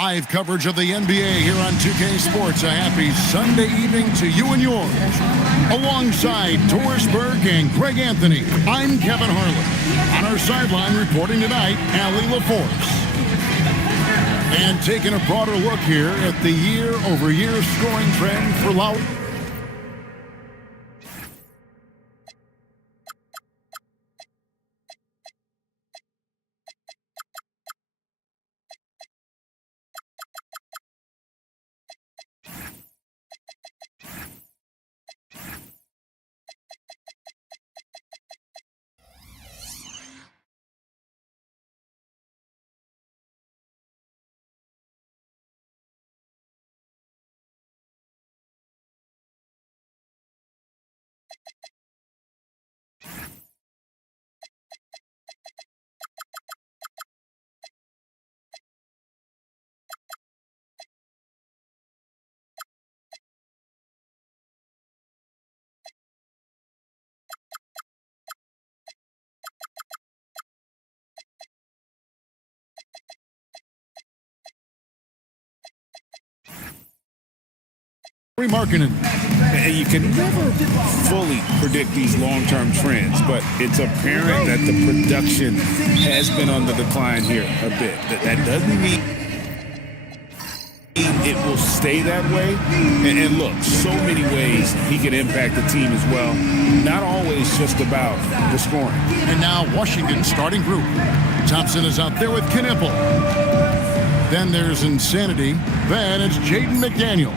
Live coverage of the NBA here on 2K Sports. A happy Sunday evening to you and yours. Alongside Doris Burke and Greg Anthony, I'm Kevin Harlan. On our sideline reporting tonight, Allie LaForce. And taking a broader look here at the year-over-year scoring trend for Lowry. Marketing. And you can never fully predict these long-term trends, but it's apparent that the production has been on the decline here a bit. That doesn't mean it will stay that way. And look, so many ways he can impact the team as well. Not always just about the scoring. And now Washington starting group. Thompson is out there with Knipple. Then there's Insanity. Then it's Jaden McDaniel.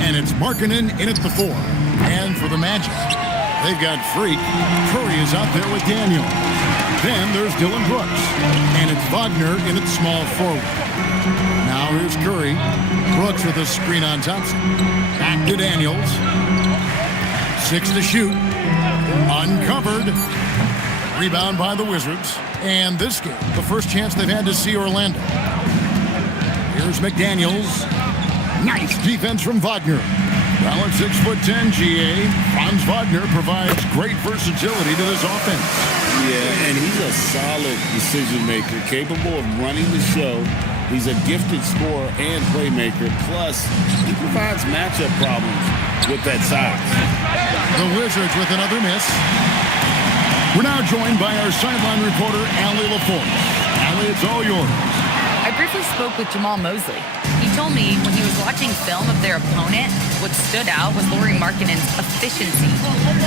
And it's Markkanen in at the 4. And for the Magic, they've got Freak. Curry is out there with Daniel. Then there's Dylan Brooks. And it's Wagner in at small forward. Now here's Curry. Brooks with a screen on Thompson. Back to Daniels. 6 to shoot. Uncovered. Rebound by the Wizards. And this game, the first chance they've had to see Orlando. Here's McDaniels. Nice defense from Wagner. Well, at 6'10", GA, Franz Wagner provides great versatility to this offense. Yeah, and he's a solid decision maker, capable of running the show. He's a gifted scorer and playmaker. Plus, he provides matchup problems with that size. The Wizards with another miss. We're now joined by our sideline reporter, Allie LaForce. Allie, it's all yours. I briefly spoke with Jamal Mosley. He told me when he was watching film of their opponent, what stood out was Lauri Markkanen's efficiency.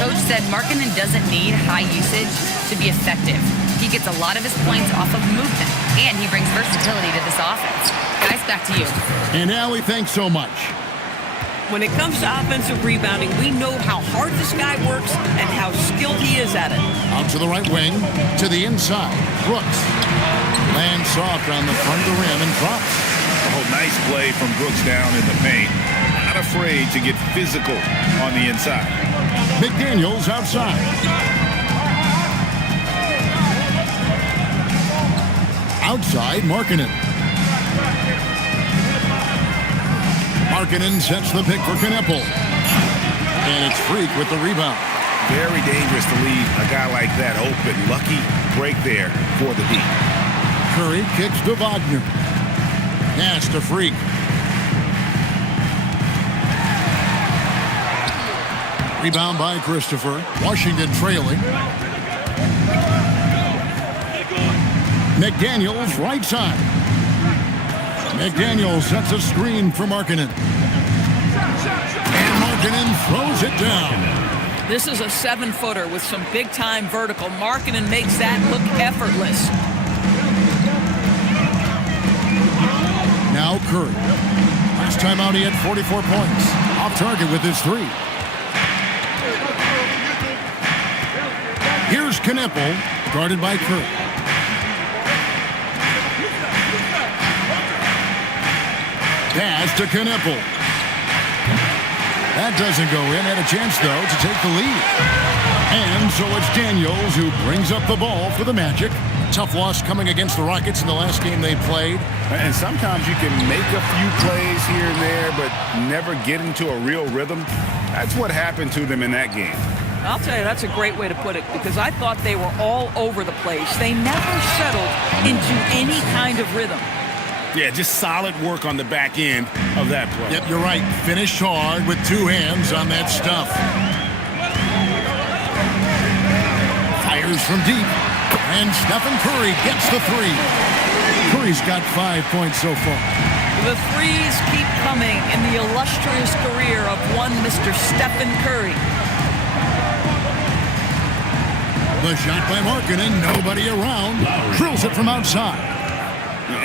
Coach said Markkanen doesn't need high usage to be effective. He gets a lot of his points off of movement, and he brings versatility to this offense. Guys, back to you. And Allie, thanks so much. When it comes to offensive rebounding, we know how hard this guy works and how skilled he is at it. Out to the right wing, to the inside. Brooks lands soft on the front of the rim and drops. Oh, nice play from Brooks down in the paint. Not afraid to get physical on the inside. McDaniels outside. Outside, Markkanen. Markkanen sets the pick for Knipple. And it's Freak with the rebound. Very dangerous to leave a guy like that open. Lucky break there for the D. Curry kicks to Wagner. Pass to Freak. Rebound by Christopher. Washington trailing. McDaniels right side. McDaniels sets a screen for Markkanen. And Markkanen throws it down. This is a 7-footer with some big-time vertical. Markkanen makes that look effortless. Now Curry. Last time out he had 44 points. Off target with his 3. Here's Knipple, guarded by Curry. Pass to Knipple. That doesn't go in. Had a chance, though, to take the lead. And so it's Daniels who brings up the ball for the Magic. Tough loss coming against the Rockets in the last game they played. And sometimes you can make a few plays here and there, but never get into a real rhythm. That's what happened to them in that game. I'll tell you, that's a great way to put it, because I thought they were all over the place. They never settled into any kind of rhythm. Yeah, just solid work on the back end of that play. Yep, you're right. Finished hard with two hands on that stuff. Fires from deep. And Stephen Curry gets the three. Curry's got 5 points so far. The threes keep coming in the illustrious career of one Mr. Stephen Curry. The shot by Markkanen, nobody around. Drills it from outside.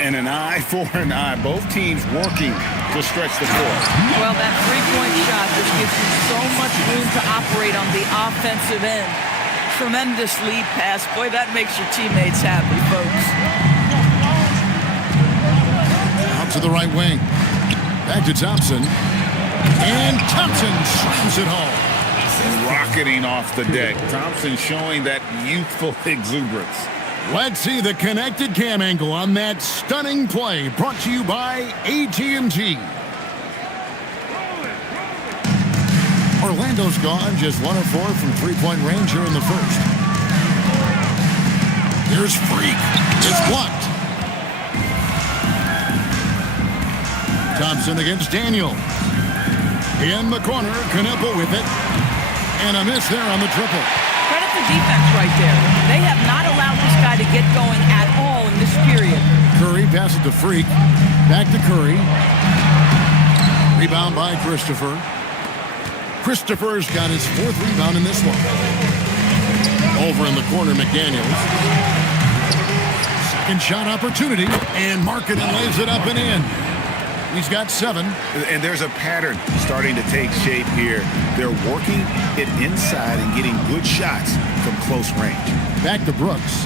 And an eye for an eye. Both teams working to stretch the floor. Well, that three-point shot just gives you so much room to operate on the offensive end. Tremendous lead pass. Boy, that makes your teammates happy, folks. Out to the right wing. Back to Thompson. And Thompson slams it home. Rocketing off the deck. Thompson showing that youthful exuberance. Let's see the connected cam angle on that stunning play, brought to you by AT&T. Orlando's gone just 1 of 4 from three-point range here in the first. Here's Freak. It's blocked. Thompson against Daniel. In the corner, Knueppel with it. And a miss there on the triple. Credit the defense right there. They have not allowed this guy to get going at all in this period. Curry passes to Freak. Back to Curry. Rebound by Christopher. Christopher's got his 4th rebound in this one. Over in the corner, McDaniels. Second shot opportunity. And Markkanen lays it up and in. He's got 7. And there's a pattern starting to take shape here. They're working it inside and getting good shots from close range. Back to Brooks.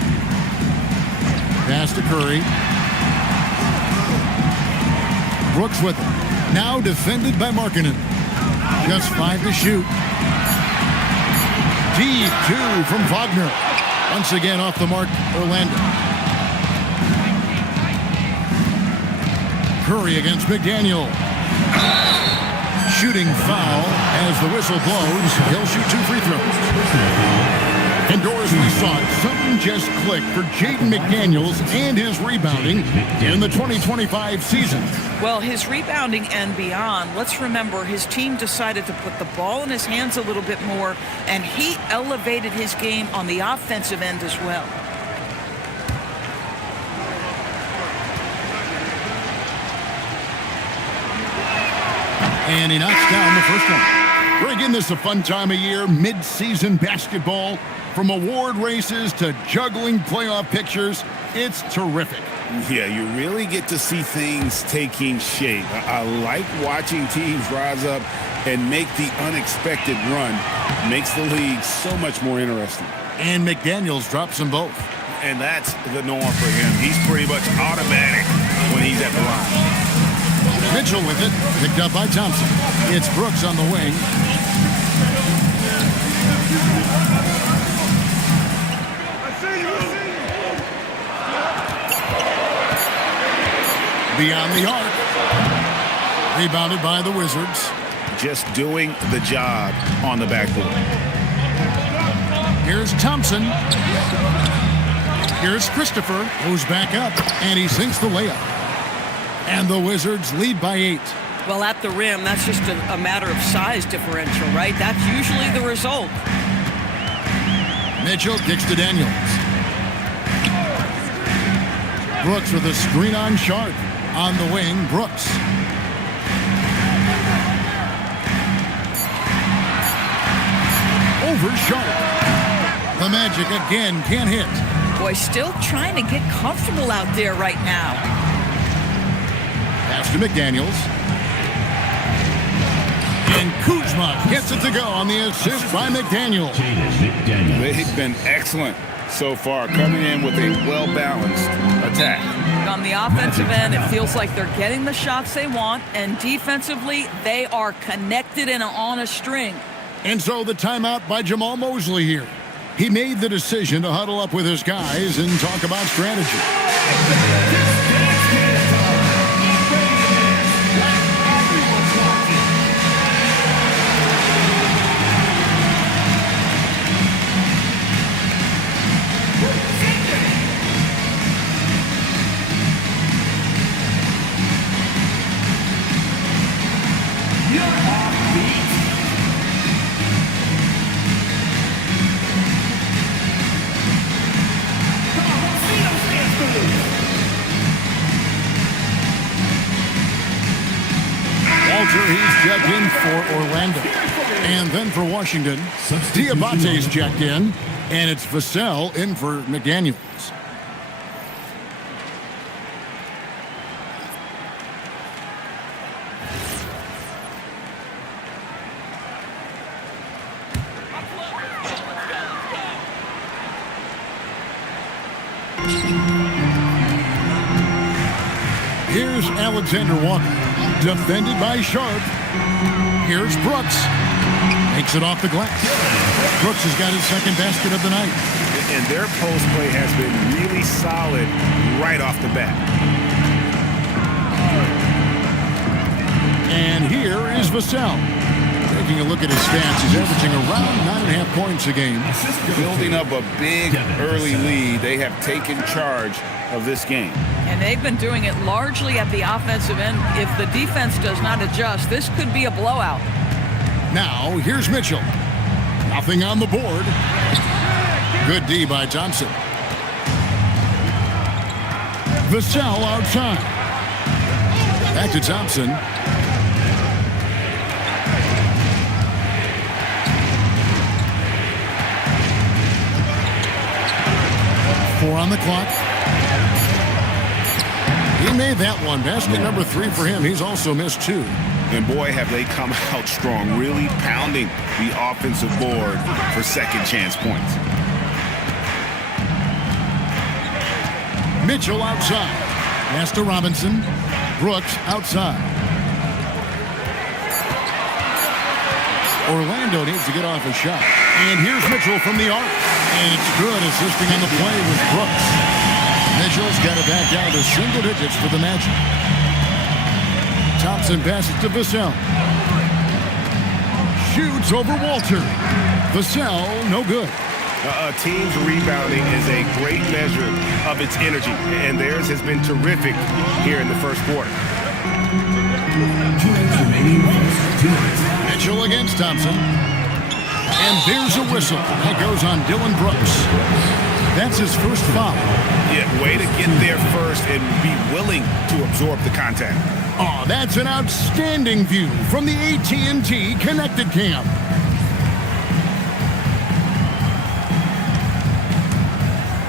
Pass to Curry. Brooks with it. Now defended by Markkanen. Just 5 to shoot. Deep 2 from Wagner. Once again off the mark, Orlando. Curry against McDaniel. Shooting foul as the whistle blows. He'll shoot 2 free throws. Indoors we saw it. Something just clicked for Jaden McDaniels and his rebounding in the 2025 season. Well, his rebounding and beyond, let's remember his team decided to put the ball in his hands a little bit more, and he elevated his game on the offensive end as well. And he knocks down the first one. We're again, this is a fun time of year, mid-season basketball. From award races to juggling playoff pictures, it's terrific. Yeah, you really get to see things taking shape. I like watching teams rise up and make the unexpected run. Makes the league so much more interesting. And McDaniels drops them both. And that's the norm for him. He's pretty much automatic when he's at the line. Mitchell with it, picked up by Thompson. It's Brooks on the wing. Beyond the arc. Rebounded by the Wizards. Just doing the job on the backboard. Here's Thompson. Here's Christopher, who's back up, and he sinks the layup. And the Wizards lead by 8. Well, at the rim, that's just a matter of size differential, right? That's usually the result. Mitchell kicks to Daniels. Brooks with a screen on Sharp. On the wing, Brooks. Over Sharp. The Magic again can't hit. Boy, still trying to get comfortable out there right now. Pass to McDaniels. And Kuzma gets it to go on the assist by McDaniel. They've been excellent so far, coming in with a well-balanced attack. On the offensive end, it feels like they're getting the shots they want, and defensively, they are connected and on a string. And so the timeout by Jamal Mosley here. He made the decision to huddle up with his guys and talk about strategy. Walter, he's checked in for Orlando. And then for Washington, Diabate's checked in, and it's Vassell in for McDaniels. Here's Alexander Walker, defended by Sharp. Here's Brooks. Makes it off the glass. Brooks has got his second basket of the night. And their post play has been really solid right off the bat. And here is Vassell. Taking a look at his stats, he's averaging around 9.5 points a game. Building up a big early lead, they have taken charge of this game. And they've been doing it largely at the offensive end. If the defense does not adjust, this could be a blowout. Now, here's Mitchell. Nothing on the board. Good D by Thompson. Vassell outside. Back to Thompson. Four on the clock. He made that one. Basket number 3 for him. He's also missed 2. And boy, have they come out strong, really pounding the offensive board for second chance points. Mitchell outside. Pass to Robinson. Brooks outside. Orlando needs to get off a shot. And here's Mitchell from the arc. And it's good, assisting on the play with Brooks. Mitchell's got it back down to single digits for the Magic. Thompson passes to Vassell. Shoots over Walter. Vassell, no good. A team's rebounding is a great measure of its energy, and theirs has been terrific here in the first quarter. Mitchell against Thompson. And there's a whistle. That goes on Dylan Brooks. That's his first foul. Yeah, way to get there first and be willing to absorb the contact. Oh, that's an outstanding view from the AT&T Connected Cam.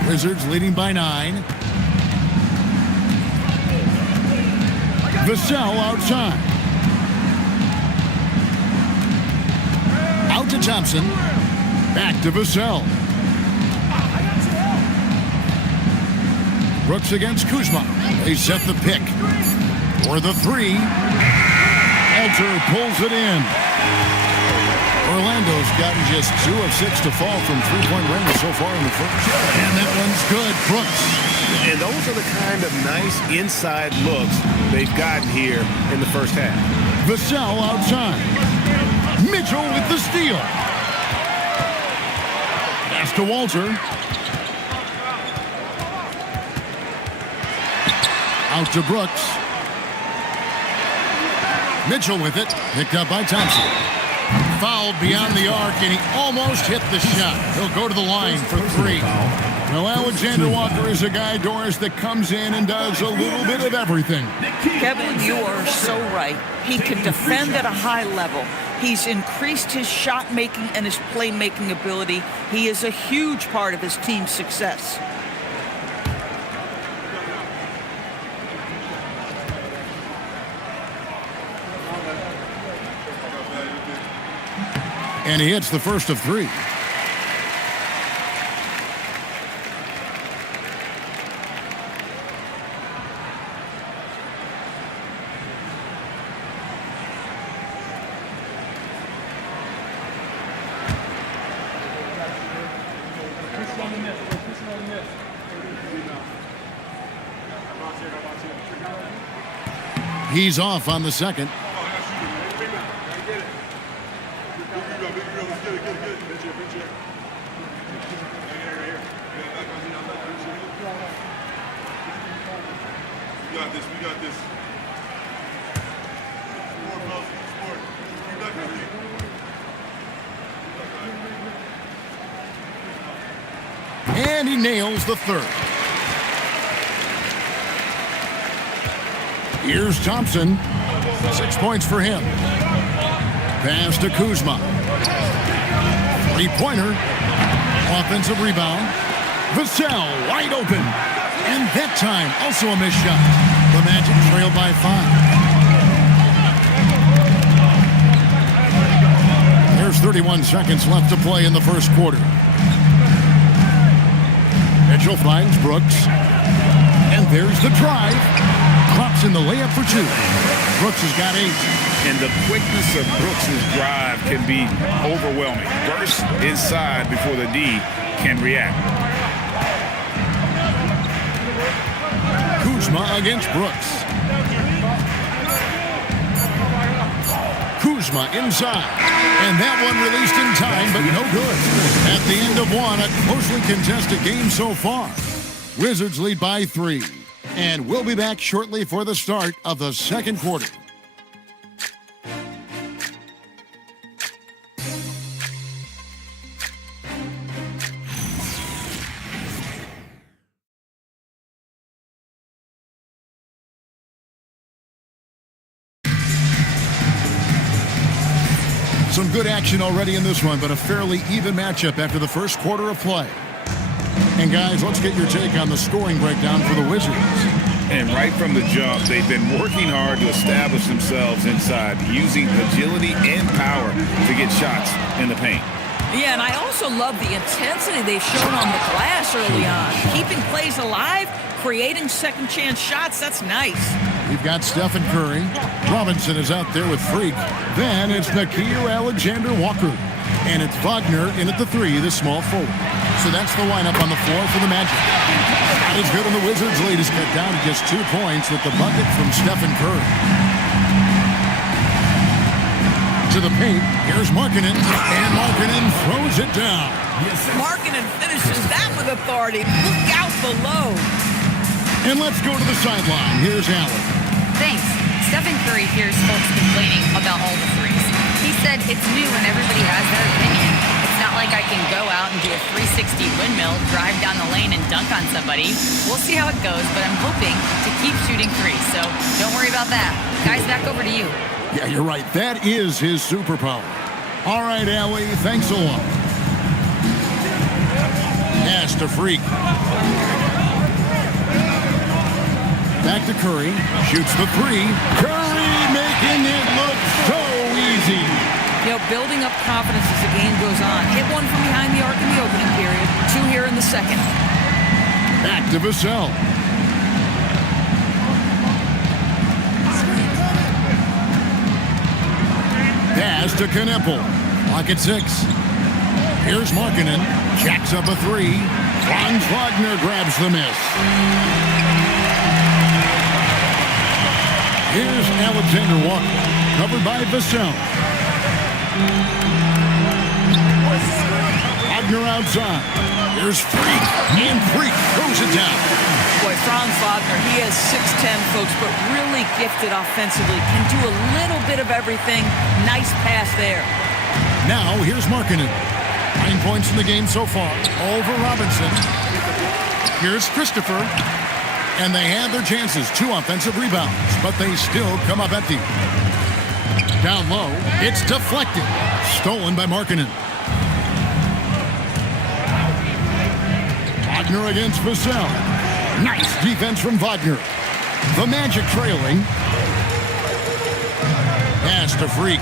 Wizards leading by 9. Vassell outside. Out to Thompson. Back to Vassell. Brooks against Kuzma. They set the pick. For the 3. Walter pulls it in. Orlando's gotten just 2 of 6 to fall from three-point range so far in the first. And that one's good. Brooks. And those are the kind of nice inside looks they've gotten here in the first half. Vassell outside. Mitchell with the steal. Pass to Walter. Out to Brooks. Mitchell with it. Picked up by Thompson. Fouled beyond the arc, and he almost hit the shot. He'll go to the line for 3. Now, Alexander Walker is a guy, Doris, that comes in and does a little bit of everything. Kevin, you are so right. He can defend at a high level. He's increased his shot making and his playmaking ability. He is a huge part of his team's success. And he hits the first of 3. He's off on the second. We got this. And he nails the third. Here's Thompson. 6 points for him. Pass to Kuzma. Three-pointer. Offensive rebound. Vassell wide open. And that time, also a missed shot. The Magic trail by 5. There's 31 seconds left to play in the first quarter. Mitchell finds Brooks. And there's the drive. Drops in the layup for 2. Brooks has got 8. And the quickness of Brooks' drive can be overwhelming. Burst inside before the D can react. Kuzma against Brooks. Kuzma inside. And that one released in time, but no good. At the end of one, a closely contested game so far. Wizards lead by 3. And we'll be back shortly for the start of the second quarter. Some good action already in this one, but a fairly even matchup after the first quarter of play. And guys, let's get your take on the scoring breakdown for the Wizards. And right from the jump, they've been working hard to establish themselves inside, using agility and power to get shots in the paint. Yeah, and I also love the intensity they've shown on the glass early on. Keeping plays alive, creating second chance shots, that's nice. We've got Stephen Curry. Robinson is out there with Freak. Then it's Nakia Alexander-Walker. And it's Wagner in at the 3, the small forward. So that's the lineup on the floor for the Magic. Not as good, and the Wizards' lead is cut down to just 2 points with the bucket from Stephen Curry. To the paint, here's Markkanen, and Markkanen throws it down. Markkanen finishes that with authority. Look out below. And let's go to the sideline. Here's Allen. Thanks. Stephen Curry hears folks complaining about all the threes. He said it's new and everybody has their opinion. It's not like I can go out and do a 360 windmill, drive down the lane, and dunk on somebody. We'll see how it goes, but I'm hoping to keep shooting threes, so don't worry about that. Guys, back over to you. Yeah, you're right. That is his superpower. All right, Allie, thanks a lot. Pass to Freak. Back to Curry. Shoots the 3. Curry making it look so easy. You know, building up confidence as the game goes on. Hit one from behind the arc in the opening period. 2 here in the second. Back to Vassell. Pass to Knippel. Clock at 6. Here's Markkanen. Jacks up a 3. Franz Wagner grabs the miss. Here's Alexander Walker. Covered by Vassell. Wagner outside. Here's Freak. And Freak throws it down. Boy, Franz Wagner, he is 6'10", folks, but really gifted offensively. Can do a little bit of everything. Nice pass there. Now, here's Markkanen. 9 points in the game so far. Over Robinson. Here's Christopher. And they have their chances. 2 offensive rebounds, but they still come up empty. Down low, it's deflected. Stolen by Markkanen. Wagner against Vassell. Nice defense from Wagner. The Magic trailing. Pass to Freak.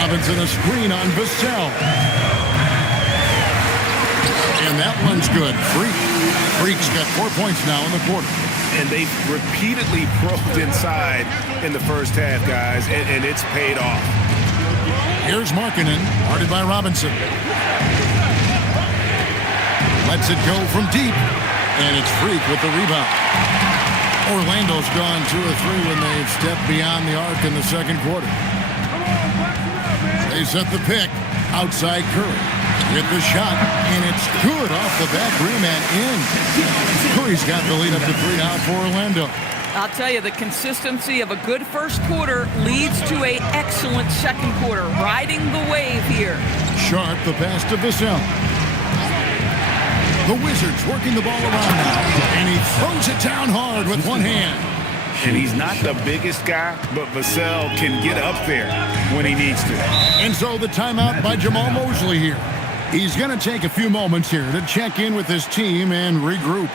Robinson a screen on Vassell. And that one's good. Freak's got 4 points now in the quarter. And they repeatedly probed inside in the first half, guys, and it's paid off. Here's Markkanen, guarded by Robinson. Lets it go from deep, and it's Freak with the rebound. Orlando's gone 2 or 3 when they've stepped beyond the arc in the second quarter. They set the pick outside Curry. With the shot, and it's good off the back rim and in. Curry's got the lead up to 3 now for Orlando. I'll tell you, the consistency of a good first quarter leads to an excellent second quarter. Riding the wave here. Sharp, the pass to Vassell. The Wizards working the ball around now. And he throws it down hard with one hand. And he's not the biggest guy, but Vassell can get up there when he needs to. And so the timeout by Jamal Mosley here. He's going to take a few moments here to check in with his team and regroup.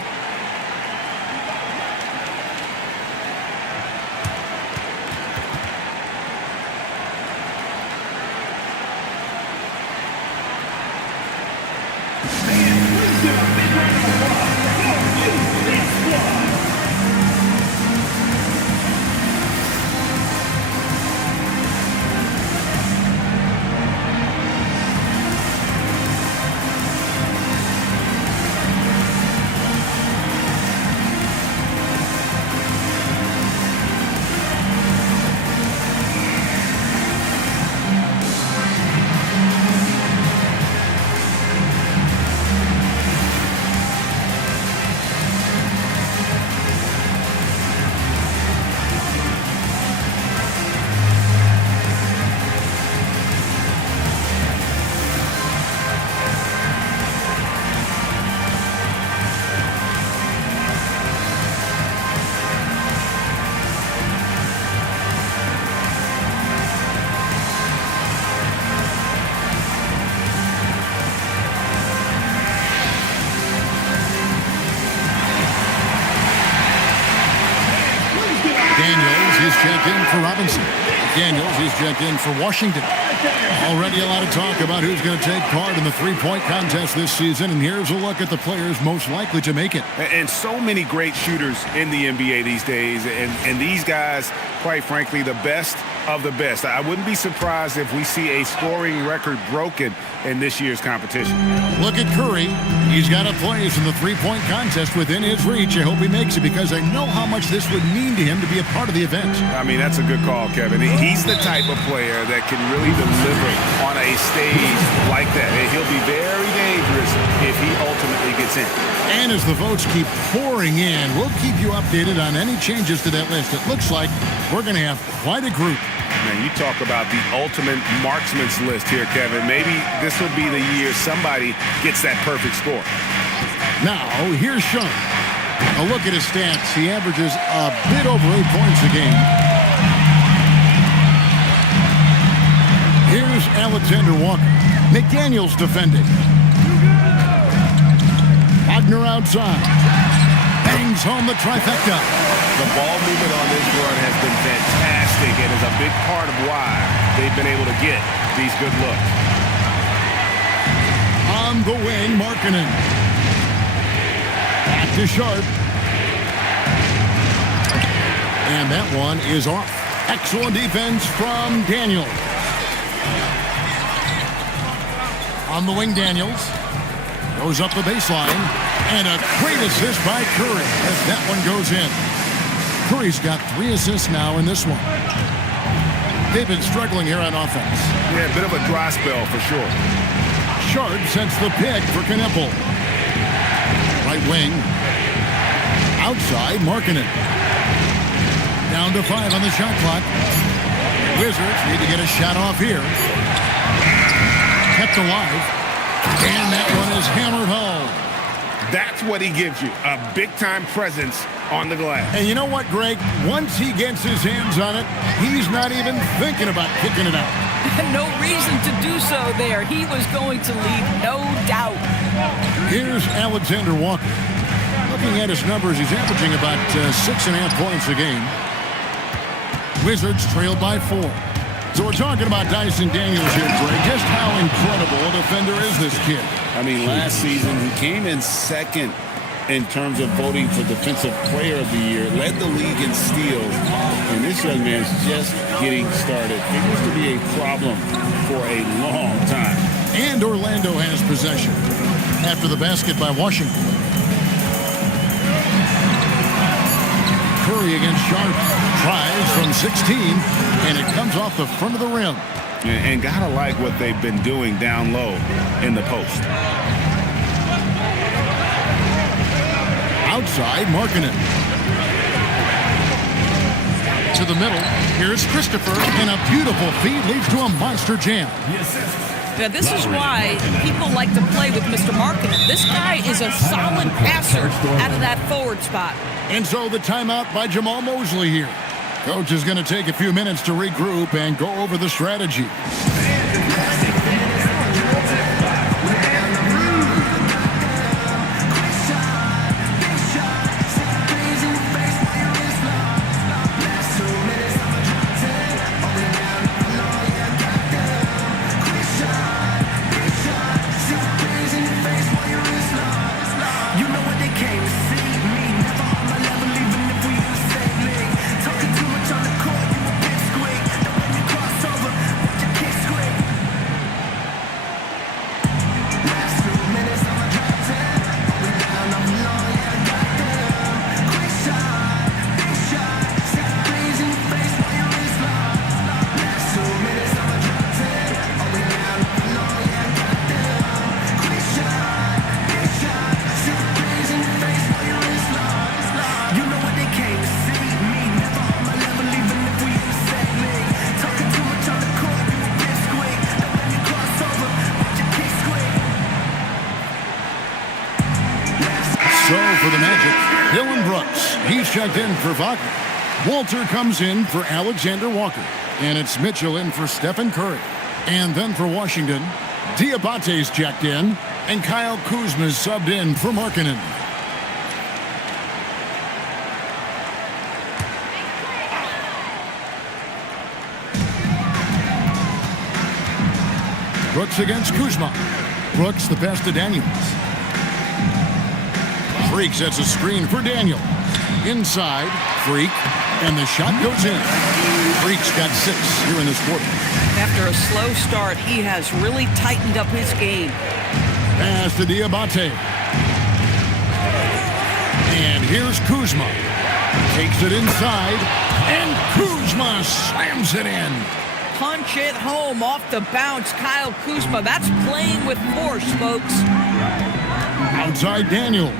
Checked in for Robinson. Daniels is checked in for Washington. Already a lot of talk about who's going to take part in the three-point contest this season, and here's a look at the players most likely to make it. And so many great shooters in the NBA these days, and these guys, quite frankly, the best of the best. I wouldn't be surprised if we see a scoring record broken in this year's competition. Look at Curry. He's got a place in the three-point contest within his reach. I hope he makes it because I know how much this would mean to him to be a part of the event. I mean, that's a good call, Kevin. He's the type of player that can really deliver on a stage like that. And he'll be very dangerous if he ultimately gets in. And as the votes keep pouring in, we'll keep you updated on any changes to that list. It looks like we're going to have quite a group. Man, you talk about the ultimate marksman's list here, Kevin. Maybe this will be the year somebody gets that perfect score. Now, here's Sean. A look at his stats. He averages a bit over 8 points a game. Here's Alexander Walker. McDaniels defending. Wagner outside. Bangs home the trifecta. The ball movement on this run has been fantastic and is a big part of why they've been able to get these good looks. On the wing, Markkanen. Back to Sharp. And that one is off. Excellent defense from Daniels. On the wing, Daniels. Goes up the baseline. And a great assist by Curry as that one goes in. Curry's got 3 assists now in this one. They've been struggling here on offense. Yeah, a bit of a dry spell for sure. Sharp sets the pick for Knippel. Right wing. Outside, Markkanen. Down to 5 on the shot clock. Wizards need to get a shot off here. Kept alive. And that one is hammered home. That's what he gives you, a big-time presence on the glass. And you know what, Greg? Once he gets his hands on it, he's not even thinking about kicking it out. No reason to do so there. He was going to leave, no doubt. Here's Alexander Walker. Looking at his numbers, he's averaging about 6.5 points a game. Wizards trailed by 4. So we're talking about Dyson Daniels here, Greg. Just how incredible a defender is this kid? I mean, last season he came in second in terms of voting for Defensive Player of the Year, led the league in steals, and this young man's just getting started. Figures to be a problem for a long time. And Orlando has possession after the basket by Washington. Curry against Sharp. Tries from 16, and it comes off the front of the rim. And gotta like what they've been doing down low in the post. Outside, Markkanen. To the middle. Here's Christopher, and a beautiful feed leads to a monster jam. Yeah, this is why people like to play with Mr. Markkinen. This guy is a solid passer out of that forward spot. And so the timeout by Jamal Mosley here. Coach is going to take a few minutes to regroup and go over the strategy. For the Magic, Dylan Brooks. He's checked in for Wagner. Walter comes in for Alexander Walker. And it's Mitchell in for Stephen Curry. And then for Washington, Diabate's checked in. And Kyle Kuzma's subbed in for Markkinen. Brooks against Kuzma. Brooks the pass to Daniels. Freak sets a screen for Daniel. Inside, Freak, and the shot goes in. Freak's got 6 here in this quarter. After a slow start, he has really tightened up his game. Pass to Diabate. And here's Kuzma. Takes it inside, and Kuzma slams it in. Punch it home off the bounce, Kyle Kuzma. That's playing with force, folks. Outside Daniel.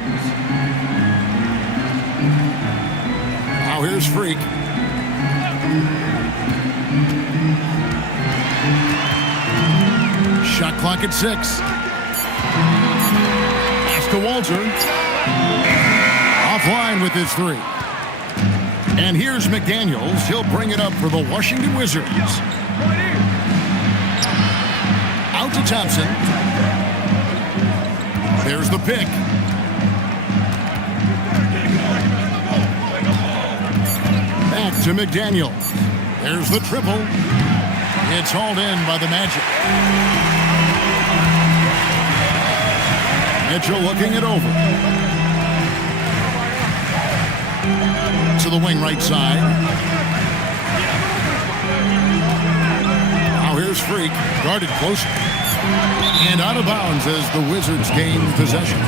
Now here's Freak. Shot clock at 6. Pass to Walter. Offline with his 3. And here's McDaniels. He'll bring it up for the Washington Wizards. Out to Thompson. There's the pick. Back to McDaniel. There's the triple. It's hauled in by the Magic. Mitchell looking it over. To the wing right side. Now here's Freak. Guarded closely. And out of bounds as the Wizards gain possession.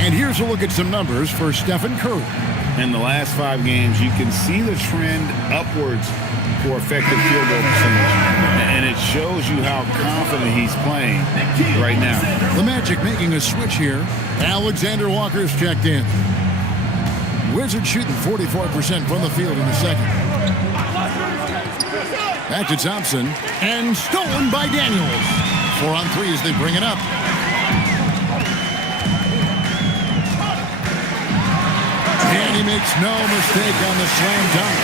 And here's a look at some numbers for Stephen Curry. In the last 5 games, you can see the trend upwards for effective field goal percentage. And it shows you how confident he's playing right now. The Magic making a switch here. Alexander Walker's checked in. Wizards shooting 44% from the field in the second. Back to Thompson. And stolen by Daniels. 4 on 3 as they bring it up. And he makes no mistake on the slam dunk.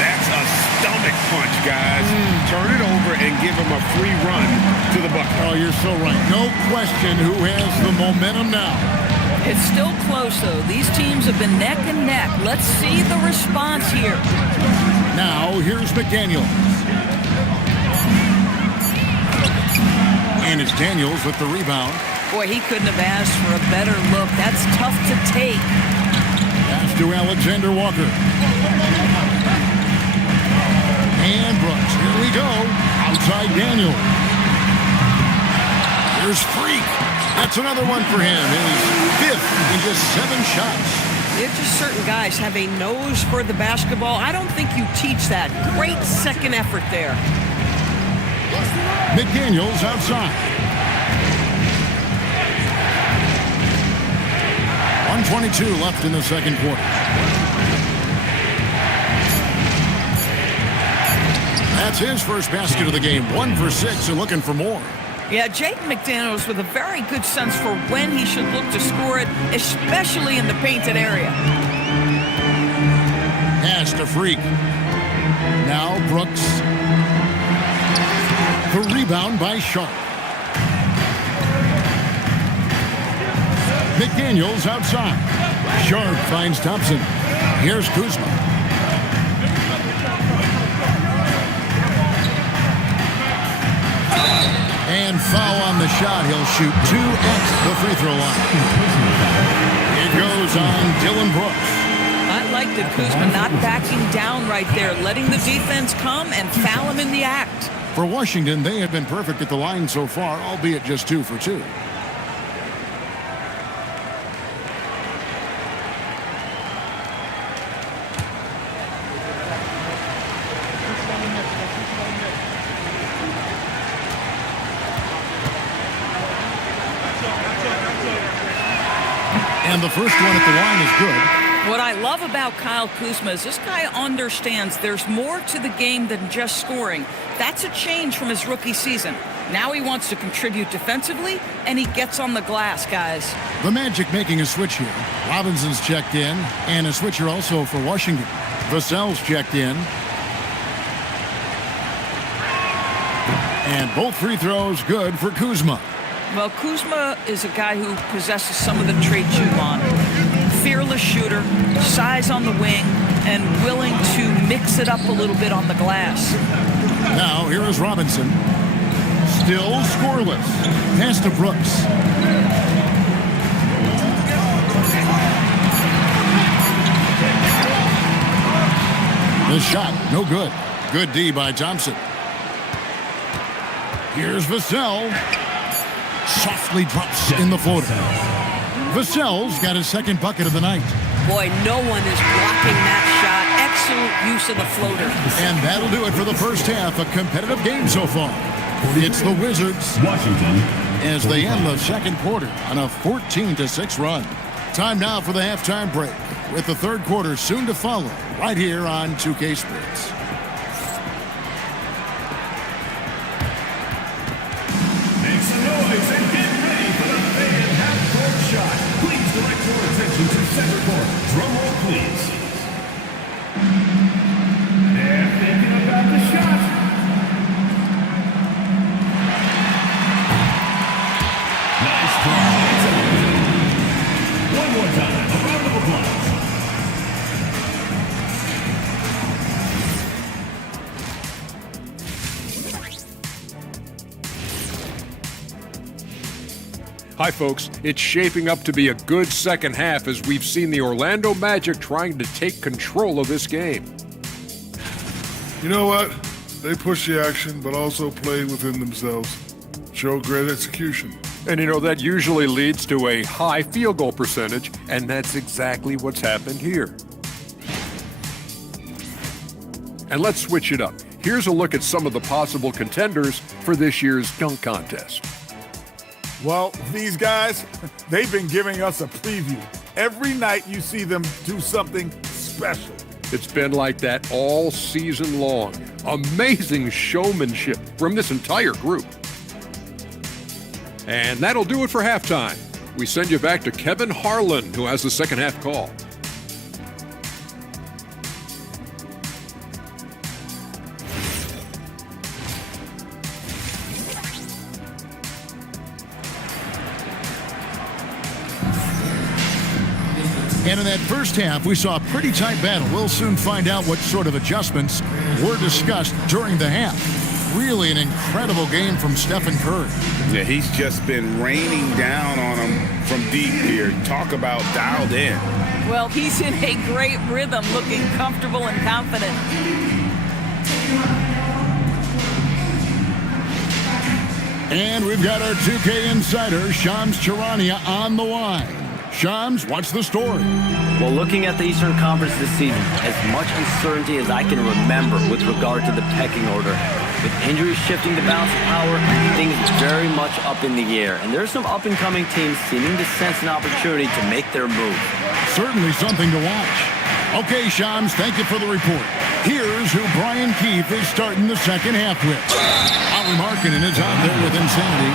That's a stomach punch, guys. Turn it over and give him a free run to the bucket. Oh, you're so right. No question who has the momentum now. It's still close, though. These teams have been neck and neck. Let's see the response here. Now, here's McDaniel. And it's Daniels with the rebound. Boy, he couldn't have asked for a better look. That's tough to take. Pass to Alexander Walker. And Brooks. Here we go. Outside Daniel. Here's Freak. That's another one for him. His 5th in just 7 shots. It's just certain guys have a nose for the basketball. I don't think you teach that. Great second effort there. McDaniels outside. 1:22 left in the second quarter. That's his first basket of the game. 1 for 6 and looking for more. Yeah, Jaden McDaniels with a very good sense for when he should look to score it, especially in the painted area. Pass to Freak. Now Brooks. The rebound by Sharp. McDaniels outside. Sharp finds Thompson. Here's Kuzma. And foul on the shot. He'll shoot 2 at the free throw line. It goes on Dylan Brooks. I like that Kuzma not backing down right there, letting the defense come and foul him in the act. For Washington, they have been perfect at the line so far, albeit just 2 for 2. And the first one at the line is good. What I love about Kyle Kuzma is this guy understands there's more to the game than just scoring. That's a change from his rookie season. Now he wants to contribute defensively, and he gets on the glass, guys. The Magic making a switch here. Robinson's checked in, and a switcher also for Washington. Vassell's checked in. And both free throws good for Kuzma. Well, Kuzma is a guy who possesses some of the traits you want. Fearless shooter, size on the wing, and willing to mix it up a little bit on the glass. Now, here is Robinson. Still scoreless. Pass to Brooks. The shot, no good. Good D by Thompson. Here's Vassell. Softly drops in the floater. Vassell's got his second bucket of the night. Boy, no one is blocking that shot. Excellent use of the floater. And that'll do it for the first half. A competitive game so far. It's the Wizards, Washington, as they end the second quarter on a 14-6 run. Time now for the halftime break, with the third quarter soon to follow, right here on 2K Sports. make some noise and get ready for the fan half-court shot. Please direct your attention to center court. Drum roll, please. They're thinking about the shot. Nice try. One more time. A round of applause. Hi, folks. It's shaping up to be a good second half as we've seen the Orlando Magic trying to take control of this game. You know what? They push the action, but also play within themselves. Show great execution. And that usually leads to a high field goal percentage, and that's exactly what's happened here. And let's switch it up. Here's a look at some of the possible contenders for this year's dunk contest. Well, these guys, they've been giving us a preview. Every night you see them do something special. It's been like that all season long. Amazing showmanship from this entire group. And that'll do it for halftime. We send you back to Kevin Harlan, who has the second half call. And in that first half, we saw a pretty tight battle. We'll soon find out what sort of adjustments were discussed during the half. Really an incredible game from Stephen Curry. Yeah, he's just been raining down on him from deep here. Talk about dialed in. Well, he's in a great rhythm, looking comfortable and confident. And we've got our 2K insider, Shams Charania, on the line. Shams, what's the story? Well, looking at the Eastern Conference this season, as much uncertainty as I can remember with regard to the pecking order. With injuries shifting the balance of power, things very much up in the air. And there's some up-and-coming teams seeming to sense an opportunity to make their move. Certainly something to watch. Okay, Shams, thank you for the report. Here's who Brian Keefe is starting the second half with. Lauri Markkanen is out there with insanity.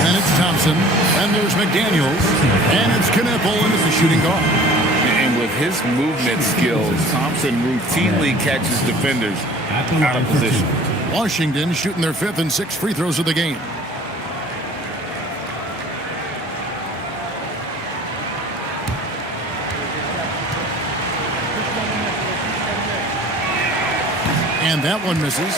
And it's Thompson. And there's McDaniels. And it's Knipple into the shooting guard. And with his movement skills, Thompson routinely catches defenders out of position. Washington shooting their 5th and 6th free throws of the game. And that one misses.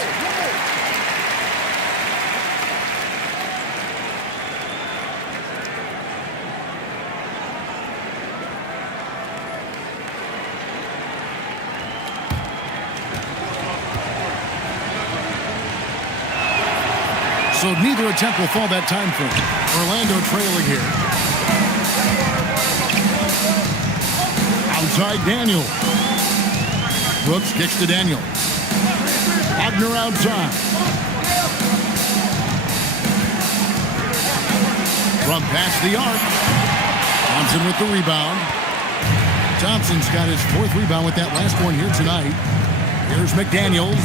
So neither attempt will fall that time frame. Orlando trailing here. Outside Daniel. Brooks kicks to Daniel. Wagner outside. From past the arc. Thompson with the rebound. Thompson's got his 4th rebound with that last one here tonight. Here's McDaniels.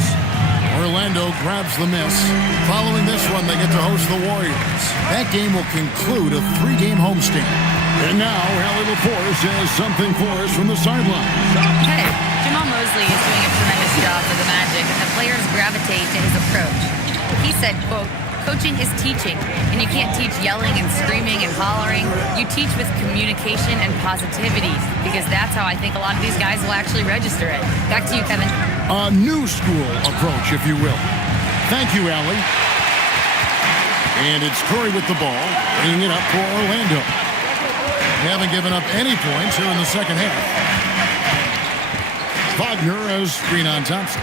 Orlando grabs the miss. Following this one, they get to host the Warriors. That game will conclude a 3-game homestand. And now, Allie LaForce has something for us from the sideline. Hey, Jamal Mosley is doing a tremendous job for the Magic, and the players gravitate to his approach. He said, quote, "Coaching is teaching, and you can't teach yelling and screaming and hollering. You teach with communication and positivity, because that's how I think a lot of these guys will actually register it." Back to you, Kevin. A new school approach, if you will. Thank you, Allie. And it's Curry with the ball, bringing it up for Orlando. They haven't given up any points here in the second half. Wagner has screen on Thompson.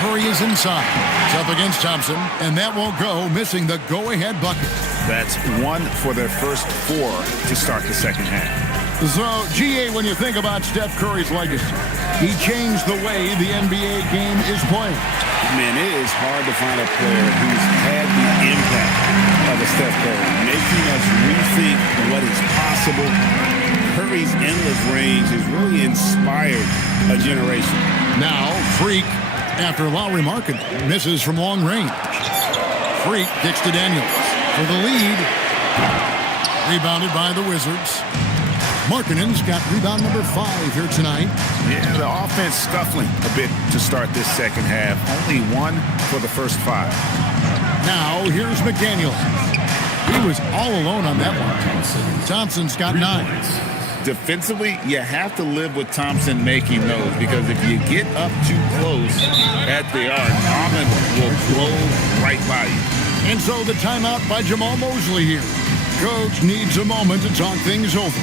Curry is inside. It's up against Thompson, and that won't go, missing the go-ahead bucket. That's 1 for their first 4 to start the second half. So, GA, when you think about Steph Curry's legacy, he changed the way the NBA game is played. Man, it is hard to find a player who's had the impact of a Steph Curry, making us rethink what is possible. Curry's endless range has really inspired a generation. Now, Freak, after Lauri Markkanen misses from long range. Freak kicks to Daniels for the lead. Rebounded by the Wizards. Markkanen's got rebound number 5 here tonight. Yeah, the offense scuffling a bit to start this second half. Only 1 for the first 5. Now, here's McDaniel. He was all alone on that one. Thompson's got 9. Defensively, you have to live with Thompson making those, because if you get up too close at the arc, Almond will blow right by you. And so the timeout by Jamal Mosley here. Coach needs a moment to talk things over.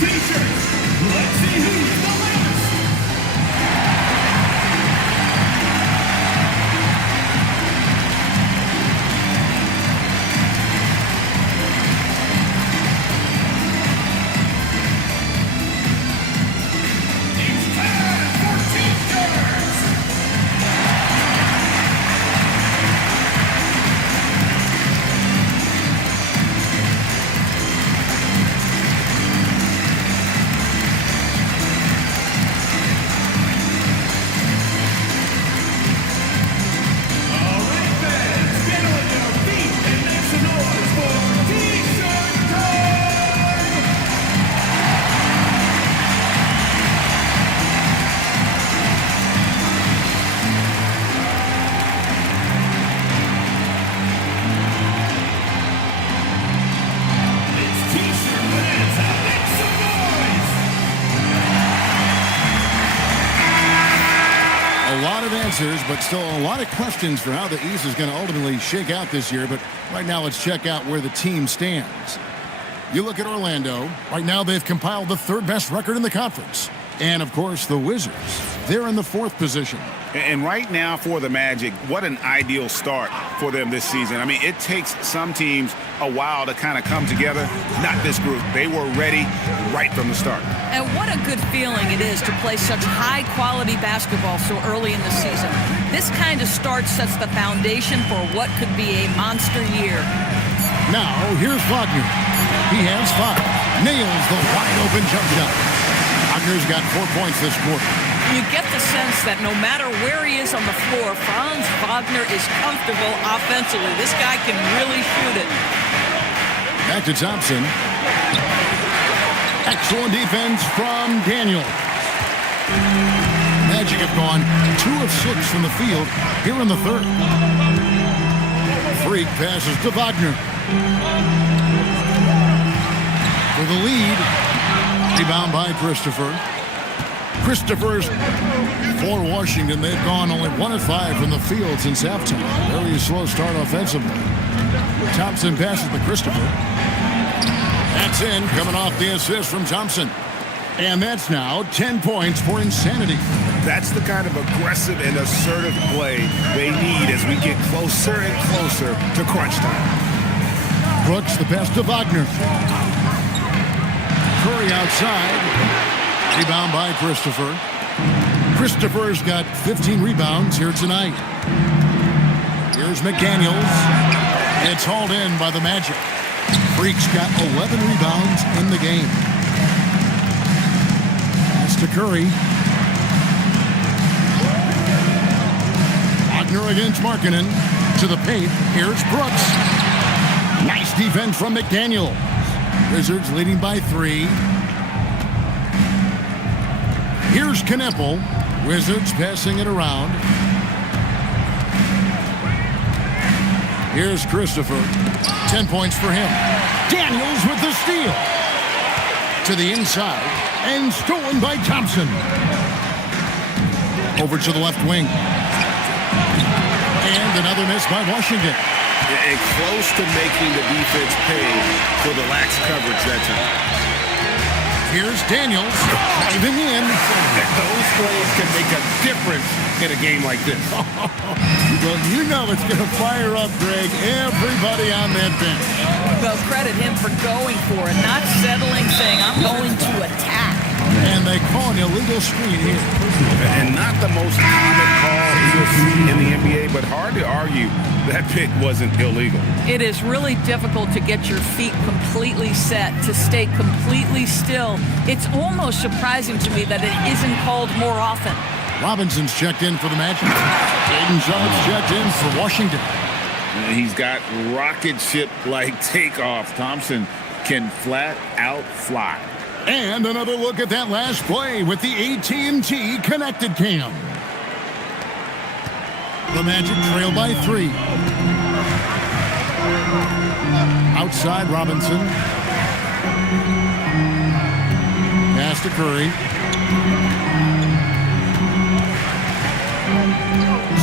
T-shirts. Let's see who's the last. It's time for T-shirts. But still a lot of questions for how the East is going to ultimately shake out this year. But right now, let's check out where the team stands. You look at Orlando. Right now, they've compiled the 3rd best record in the conference. And, of course, the Wizards. They're in the 4th position. And right now for the Magic, what an ideal start for them this season. I mean, it takes some teams a while to kind of come together. Not this group. They were ready right from the start. And what a good feeling it is to play such high-quality basketball so early in the season. This kind of start sets the foundation for what could be a monster year. Now, here's Wagner. He has 5. Nails the wide-open jump shot. Wagner's got 4 points this quarter. You get the sense that no matter where he is on the floor, Franz Wagner is comfortable offensively. This guy can really shoot it. Back to Thompson. Excellent defense from Daniel. Magic have gone 2 of 6 from the field here in the third. Freak passes to Wagner. For the lead. Rebound by Christopher. Christopher's for Washington. They've gone only 1 of 5 from the field since halftime. Very slow start offensively. Thompson passes to Christopher. That's in, coming off the assist from Thompson. And that's now 10 points for Insanity. That's the kind of aggressive and assertive play they need as we get closer and closer to crunch time. Brooks, the pass to Wagner. Curry outside. Rebound by Christopher. Christopher's got 15 rebounds here tonight. Here's McDaniels. It's hauled in by the Magic. Freak's got 11 rebounds in the game. That's to Curry. Wagner against Markkanen. To the paint. Here's Brooks. Nice defense from McDaniel. Wizards leading by 3. Here's Kneppel. Wizards passing it around. Here's Christopher. 10 points for him. Daniels with the steal. To the inside. And stolen by Thompson. Over to the left wing. And another miss by Washington. And close to making the defense pay for the lax coverage that time. Here's Daniels driving in. Those plays can make a difference in a game like this. Well, you know it's going to fire up, Greg, everybody on that bench. Well, credit him for going for it, not settling, saying, I'm going to attack. And they call an illegal screen here. And not the most common call you'll see in the NBA, but hard to argue that pick wasn't illegal. It is really difficult to get your feet completely set, to stay completely still. It's almost surprising to me that it isn't called more often. Robinson's checked in for the Magic. Jaden Sharp's checked in for Washington. He's got rocket ship-like takeoff. Thompson can flat out fly. And another look at that last play with the AT&T connected cam. The Magic trail by 3. Outside Robinson. Pass to Curry.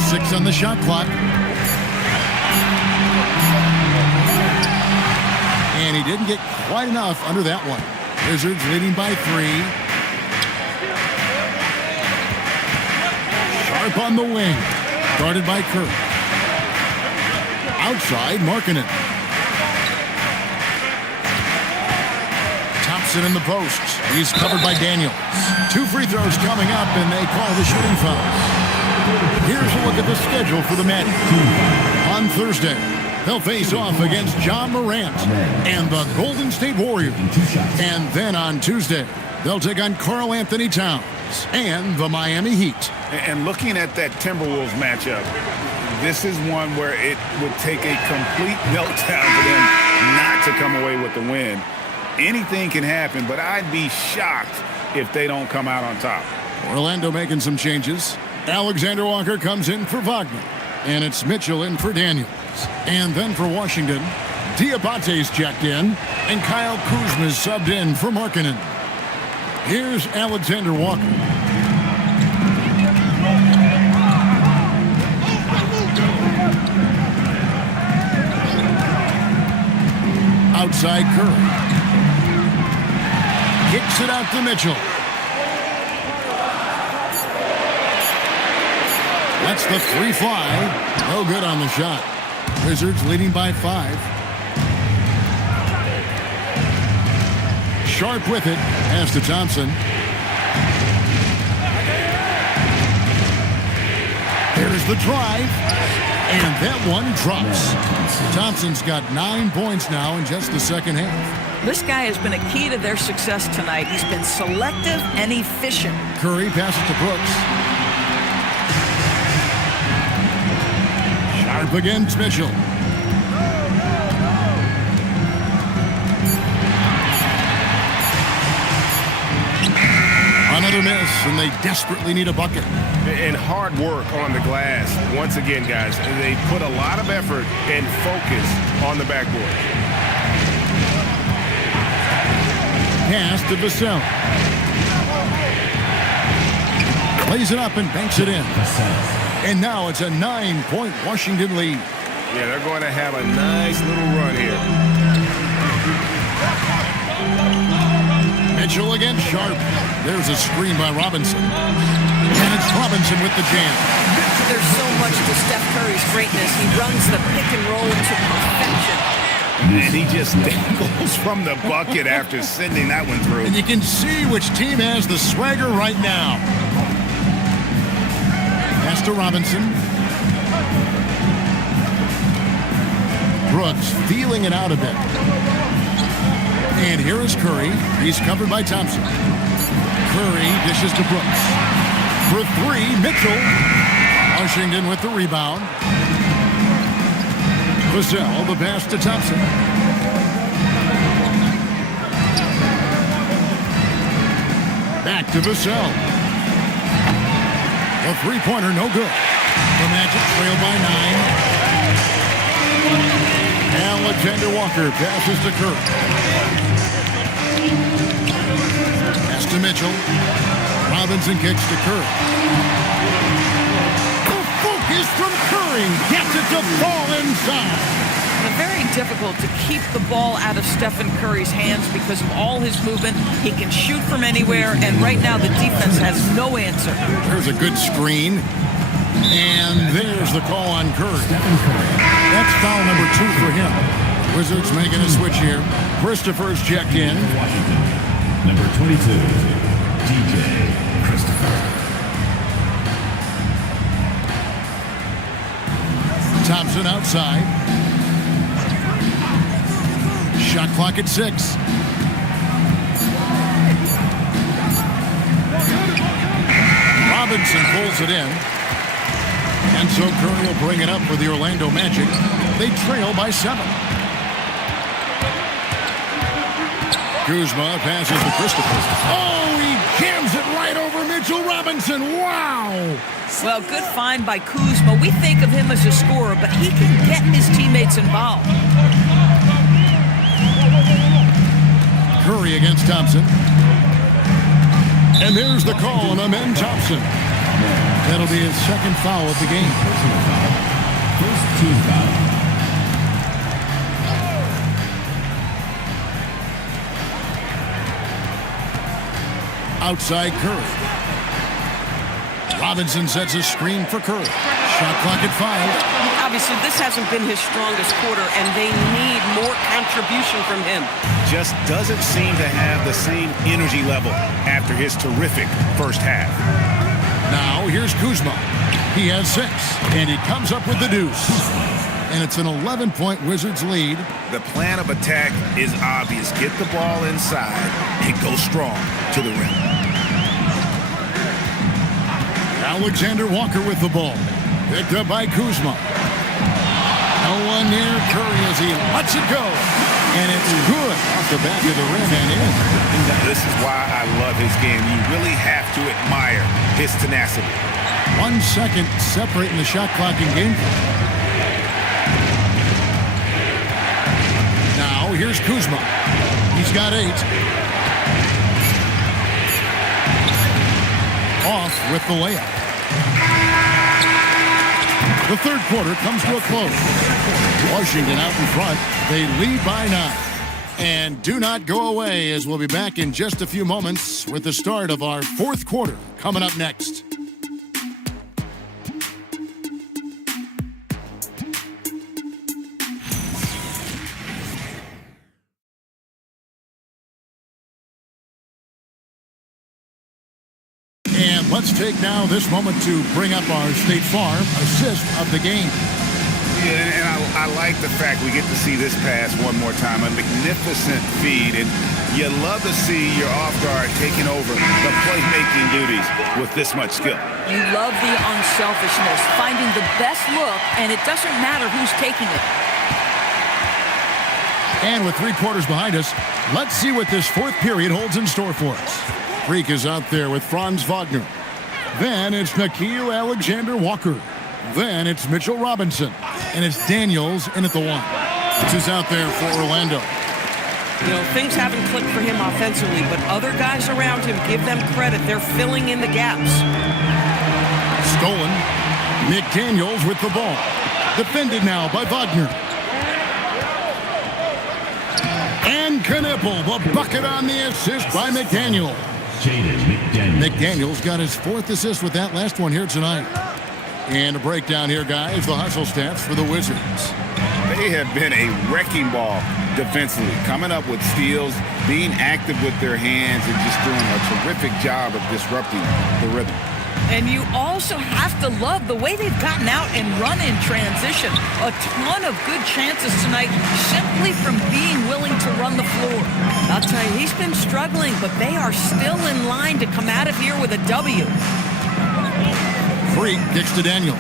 6 on the shot clock. And he didn't get quite enough under that one. Wizards leading by 3. Sharp on the wing. Guarded by Kirk. Outside, Markkanen. Thompson in the post. He's covered by Daniels. 2 free throws coming up, and they call the shooting foul. Here's a look at the schedule for the Magic. On Thursday, they'll face off against John Morant and the Golden State Warriors. And then on Tuesday, they'll take on Karl Anthony Towns and the Miami Heat. And looking at that Timberwolves matchup, this is one where it would take a complete meltdown for them not to come away with the win. Anything can happen, but I'd be shocked if they don't come out on top. Orlando making some changes. Alexander Walker comes in for Wagner. And it's Mitchell in for Daniels. And then for Washington, Diabate's checked in. And Kyle Kuzma's subbed in for Markkanen. Here's Alexander Walker. Outside Curry. Kicks it out to Mitchell. That's the 3 fly. No good on the shot. Wizards leading by 5. Sharp with it. Pass to Thompson. There's the drive. And that one drops. Thompson's got 9 points now in just the second half. This guy has been a key to their success tonight. He's been selective and efficient. Curry passes to Brooks. Sharp against Mitchell. Another miss, and they desperately need a bucket. And hard work on the glass. Once again, guys, they put a lot of effort and focus on the backboard. Pass to Vassell. Lays it up and banks it in. And now it's a 9-point Washington lead. Yeah, they're going to have a nice little run here. Mitchell against Sharp. There's a screen by Robinson. And it's Robinson with the jam. There's so much to Steph Curry's greatness. He runs the pick and roll to perfection. And he just dangles from the bucket after sending that one through. And you can see which team has the swagger right now. Pass to Robinson. Brooks feeling it out a bit. And here is Curry. He's covered by Thompson. Curry dishes to Brooks. For three, Mitchell. Washington with the rebound. Vassell, the pass to Thompson. Back to Vassell. The three-pointer, no good. The Magic trail by 9. Alexander Walker passes to Curry. Pass to Mitchell. Robinson kicks to Curry. The focus from Curry gets it to fall inside. Very difficult to keep the ball out of Stephen Curry's hands because of all his movement. He can shoot from anywhere, and right now the defense has no answer. There's a good screen. And there's the call on Curry. That's foul number 2 for him. Wizards making a switch here. Christopher's checked in. Washington, number 22, DJ Christopher. Thompson outside. Shot clock at 6. Robinson pulls it in. And so Curry will bring it up for the Orlando Magic. They trail by 7. Kuzma passes to Christopher. Oh, he jams it right over Mitchell Robinson. Wow! Well, good find by Kuzma. We think of him as a scorer, but he can get his teammates involved. Curry against Thompson. And there's the call on Amen Thompson. That'll be his second foul of the game. First team foul. Outside Curry. Robinson sets a screen for Curry. Shot clock at 5. Obviously, this hasn't been his strongest quarter, and they need more contribution from him. Just doesn't seem to have the same energy level after his terrific first half. Now, here's Kuzma. He has 6, and he comes up with the deuce. And it's an 11-point Wizards lead. The plan of attack is obvious. Get the ball inside and go strong to the rim. Alexander Walker with the ball. Picked up by Kuzma. No one near Curry as he lets it go. And it's good off the back of the rim and in. This is why I love his game. You really have to admire his tenacity. 1 second separating the shot clock in game. Now here's Kuzma. He's got 8. Off with the layup. The third quarter comes to a close. Washington out in front. They lead by 9. And do not go away, as we'll be back in just a few moments with the start of our fourth quarter coming up next. And let's take now this moment to bring up our State Farm assist of the game. Yeah, and I like the fact we get to see this pass one more time. A magnificent feed, and you love to see your off guard taking over the playmaking duties with this much skill. You love the unselfishness, finding the best look, and it doesn't matter who's taking it. And with 3 quarters behind us, let's see what this fourth period holds in store for us. Freak is out there with Franz Wagner. Then it's Nickeil Alexander-Walker. Then it's Mitchell Robinson. And it's Daniels in at the 1. This is out there for Orlando. You know, things haven't clicked for him offensively, but other guys around him, give them credit. They're filling in the gaps. Stolen. McDaniels with the ball. Defended now by Wagner. And Knipple, the bucket on the assist by McDaniel. McDaniels got his 4th assist with that last one here tonight. And a breakdown here, guys. The hustle stats for the Wizards. They have been a wrecking ball defensively, coming up with steals, being active with their hands, and just doing a terrific job of disrupting the rhythm. And you also have to love the way they've gotten out and run in transition. A ton of good chances tonight simply from being willing to run the floor. I'll tell you, he's been struggling, but they are still in line to come out of here with a W. Freak kicks to Daniels.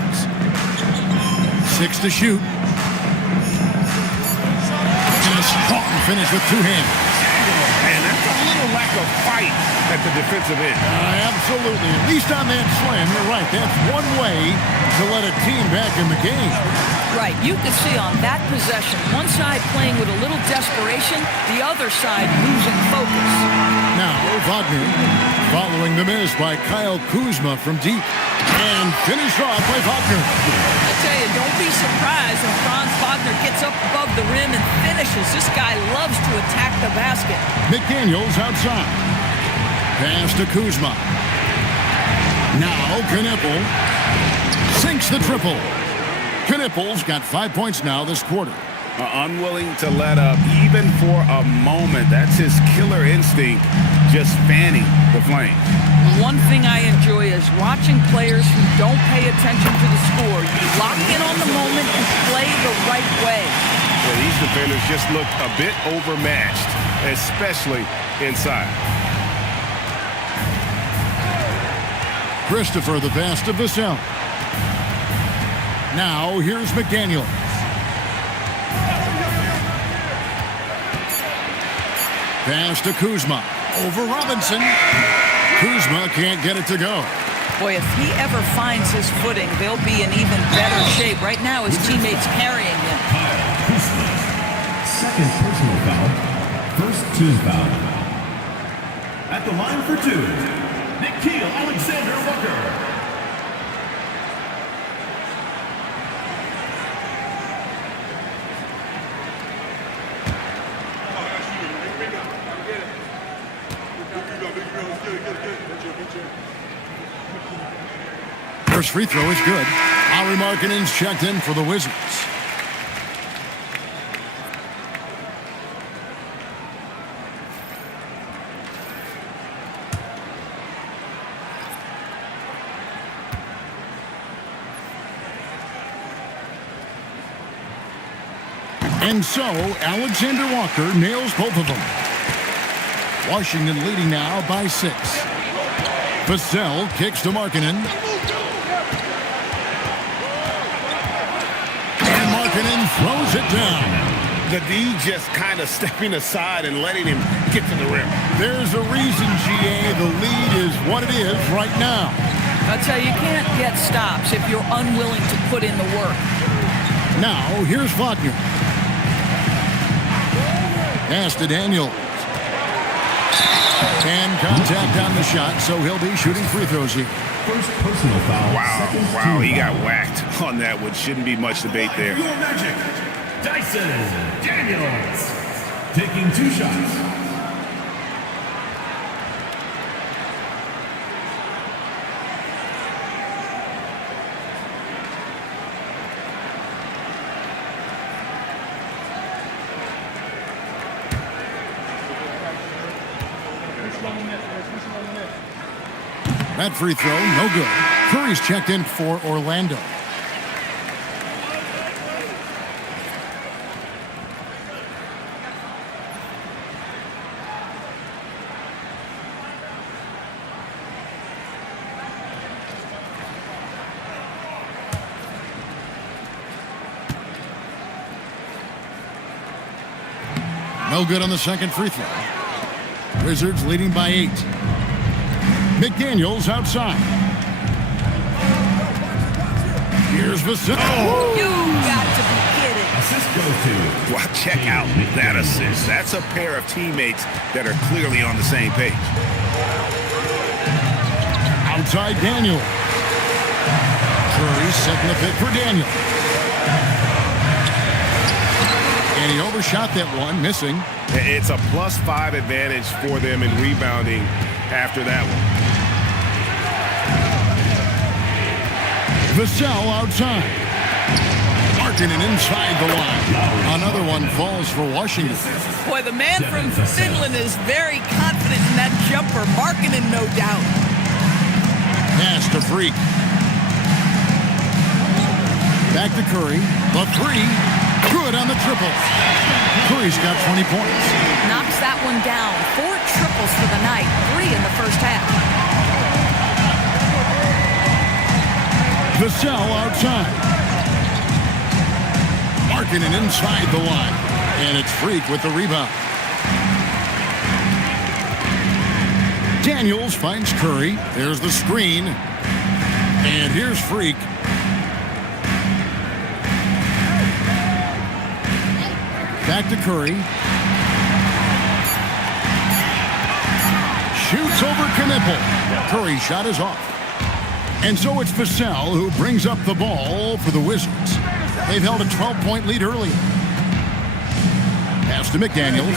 6 to shoot. And a strong finish with 2 hands. And that's a little lack of fight at the defensive end. Absolutely. At least on that slam, you're right. That's one way to let a team back in the game. Right. You could see on that possession, one side playing with a little desperation, the other side losing focus. Now, Wagner following the miss by Kyle Kuzma from deep. And finished off by Wagner. I tell you, don't be surprised if Franz Wagner gets up above the rim and finishes. This guy loves to attack the basket. McDaniels outside. Pass to Kuzma. Now Knipple sinks the triple. Knipple's got 5 points now this quarter. Unwilling to let up even for a moment. That's his killer instinct, just fanning the flame. One thing I enjoy is watching players who don't pay attention to the score. You lock in on the moment and play the right way. Well, these defenders just looked a bit overmatched, especially inside. Christopher the pass to Vassell. Now here's McDaniel. Pass to Kuzma. Over Robinson. Kuzma can't get it to go. Boy, if he ever finds his footing, they'll be in even better shape. Right now, his teammates carrying him. Second personal foul. First team foul. At the line for 2, Nickeil Alexander-Walker. First free throw is good. Lauri Markkanen's checked in for the Wizards. And so, Alexander Walker nails both of them. Washington leading now by 6. Vassell kicks to Markkanen. And Markkanen throws it down. The D just kind of stepping aside and letting him get to the rim. There's a reason, GA, the lead is what it is right now. I'll tell you, you can't get stops if you're unwilling to put in the work. Now, here's Wagner. Pass to Daniels. And contact on the shot, so he'll be shooting free throws here. First personal foul. Wow, he got whacked on that one. Shouldn't be much debate there. Your Magic, Dyson Daniels, taking 2 shots. That free throw, no good. Curry's checked in for Orlando. No good on the second free throw. Wizards leading by 8. McDaniels outside. Here's Vassell. You got to be kidding. Assist goes to. Well, check out that assist. That's a pair of teammates that are clearly on the same page. Outside Daniel. Curry setting the pick for Daniel. And he overshot that one, missing. It's a +5 advantage for them in rebounding after that one. Vassell outside. Markkanen inside the line. Another one falls for Washington. Boy, the man from Finland is very confident in that jumper. Markkanen, no doubt. Pass to Freak. Back to Curry. The three. Good on the triple. Curry's got 20 points. Knocks that one down. 4 triples for the night. 3 in the first half. Vassell outside. Markkanen inside the line. And it's Freak with the rebound. Daniels finds Curry. There's the screen. And here's Freak. Back to Curry. Shoots over Knipple. Curry's shot is off. And so it's Vassell who brings up the ball for the Wizards. They've held a 12-point lead early. Pass to McDaniels.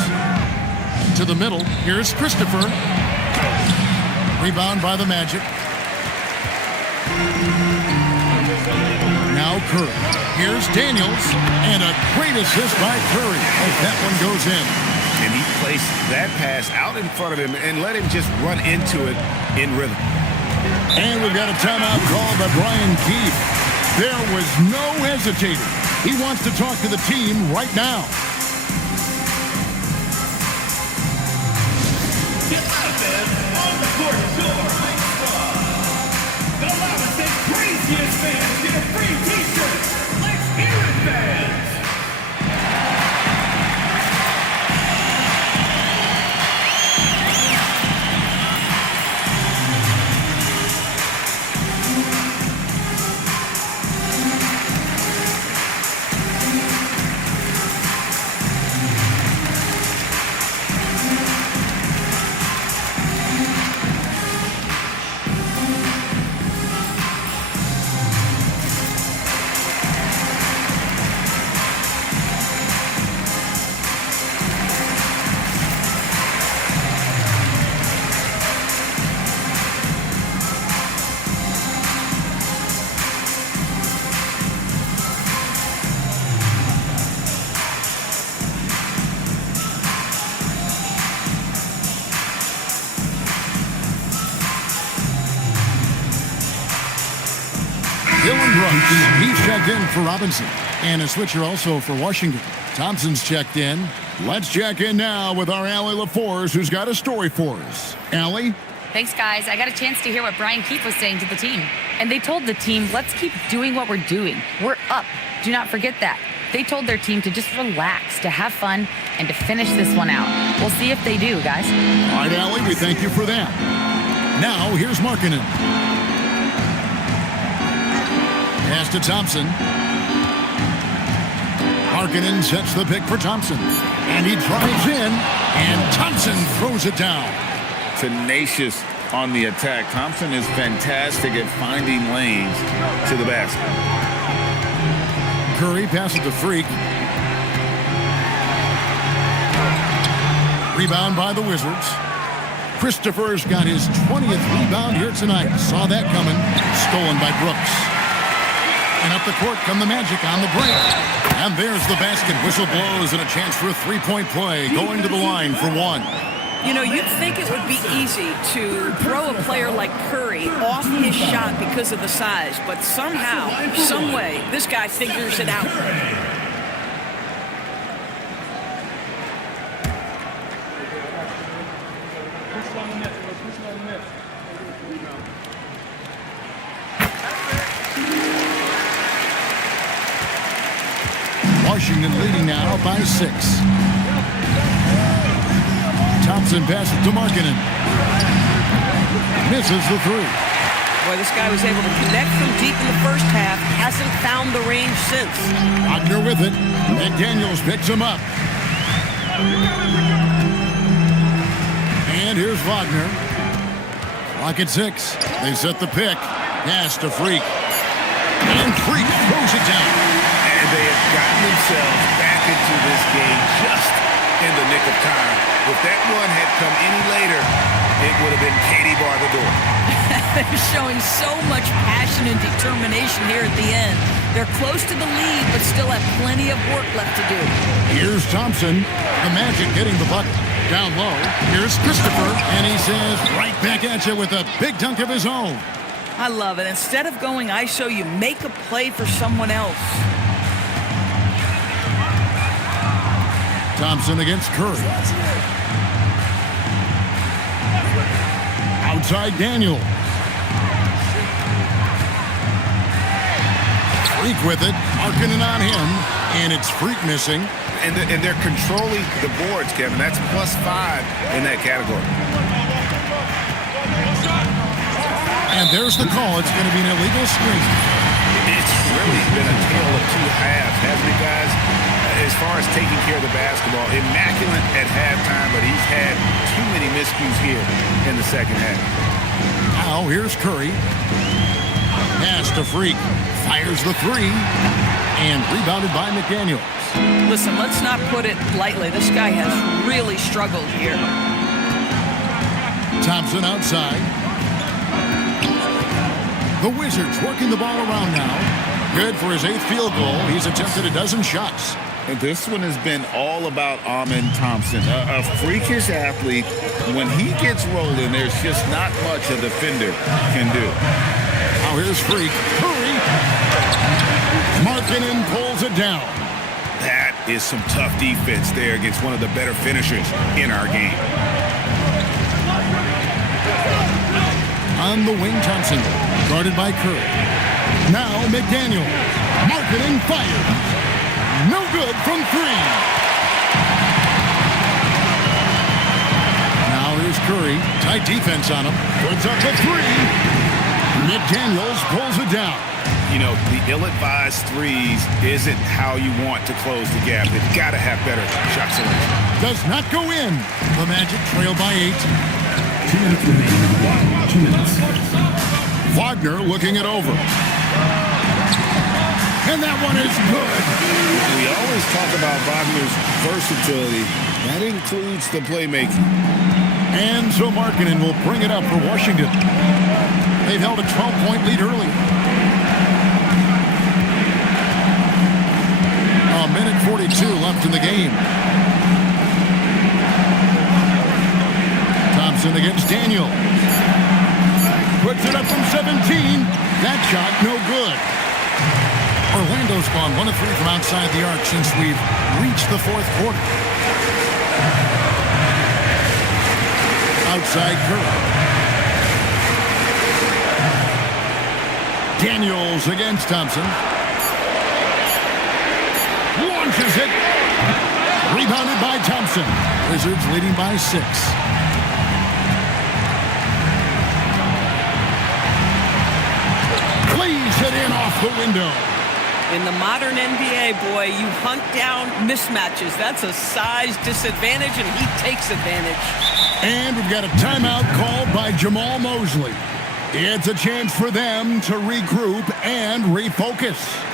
To the middle. Here's Christopher. Rebound by the Magic. Now Curry. Here's Daniels. And a great assist by Curry as that one goes in. And he placed that pass out in front of him and let him just run into it in rhythm. And we've got a timeout called by Brian Keefe. There was no hesitating. He wants to talk to the team right now. Get out there on the court, Silver Heights Star. The loudest and craziest fans get a free t-shirt. Let's hear it, fans. Dylan Brooks, he's checked in for Robinson. And a switcher also for Washington. Thompson's checked in. Let's check in now with our Allie LaForce, who's got a story for us. Allie? Thanks, guys. I got a chance to hear what Brian Keefe was saying to the team. And they told the team, let's keep doing what we're doing. We're up. Do not forget that. They told their team to just relax, to have fun, and to finish this one out. We'll see if they do, guys. All right, Allie, we thank you for that. Now, here's Markkanen. Pass to Thompson. Markkanen sets the pick for Thompson. And he drives in, and Thompson throws it down. Tenacious on the attack. Thompson is fantastic at finding lanes to the basket. Curry passes to Freak. Rebound by the Wizards. Christopher's got his 20th rebound here tonight. Saw that coming. Stolen by Brooks. And up the court come the Magic on the break. And there's the basket. Whistle blows and a chance for a three-point play. Going to the line for one. You know, you'd think it would be easy to throw a player like Curry off his shot because of the size, but somehow, some way, this guy figures it out. Washington leading now by 6. Thompson passes to Markkanen. Misses the three. Boy, this guy was able to connect from deep in the first half. Hasn't found the range since. Wagner with it. McDaniels picks him up. And here's Wagner. Clock at 6. They set the pick. Pass to Freak. And Freak throws it down. And they have gotten themselves back into this game just in the nick of time. If that one had come any later, it would have been Katie bar the door. They're showing so much passion and determination here at the end. They're close to the lead, but still have plenty of work left to do. Here's Thompson. The Magic getting the bucket. Down low. Here's Christopher. And he says right back at you with a big dunk of his own. I love it. Instead of going ISO, you make a play for someone else. Thompson against Curry. Outside Daniel. Freak with it. Markkanen on him. And it's Freak missing. And they're controlling the boards, Kevin. That's +5 in that category. And there's the call. It's going to be an illegal screen. It's really been a tale of two halves, hasn't it, guys? As far as taking care of the basketball, immaculate at halftime, but he's had too many miscues here in the second half. Now here's Curry. Pass to Freak. Fires the three. And rebounded by McDaniels. Listen, let's not put it lightly. This guy has really struggled here. Thompson outside. The Wizards working the ball around now. Good for his 8th field goal. He's attempted a dozen shots. And this one has been all about Amen Thompson, a freakish athlete. When he gets rolling, there's just not much a defender can do. Now here's Freak. Curry. Markkanen pulls it down. That is some tough defense there against one of the better finishers in our game. On the wing, Thompson, guarded by Curry. Now McDaniel. Markkanen fired. No good from 3. Now here's Curry. Tight defense on him. Puts up the 3. McDaniels pulls it down. You know, the ill-advised threes isn't how you want to close the gap. They've got to have better shot selection. Does not go in. The Magic trail by 8. 2 minutes remaining. 2 minutes. Wagner looking it over. And that one is good. We always talk about Wagner's versatility. That includes the playmaking. And so Markkanen will bring it up for Washington. They've held a 12-point lead early. A minute 42 left in the game. Thompson against Daniel. Puts it up from 17. That shot no good. Orlando's gone 1 of 3 from outside the arc since we've reached the 4th quarter. Outside Curry. Daniels against Thompson. Launches it. Rebounded by Thompson. Wizards leading by 6. Plays it in off the window. In the modern NBA, boy, you hunt down mismatches. That's a size disadvantage, and he takes advantage. And we've got a timeout called by Jamal Mosley. It's a chance for them to regroup and refocus.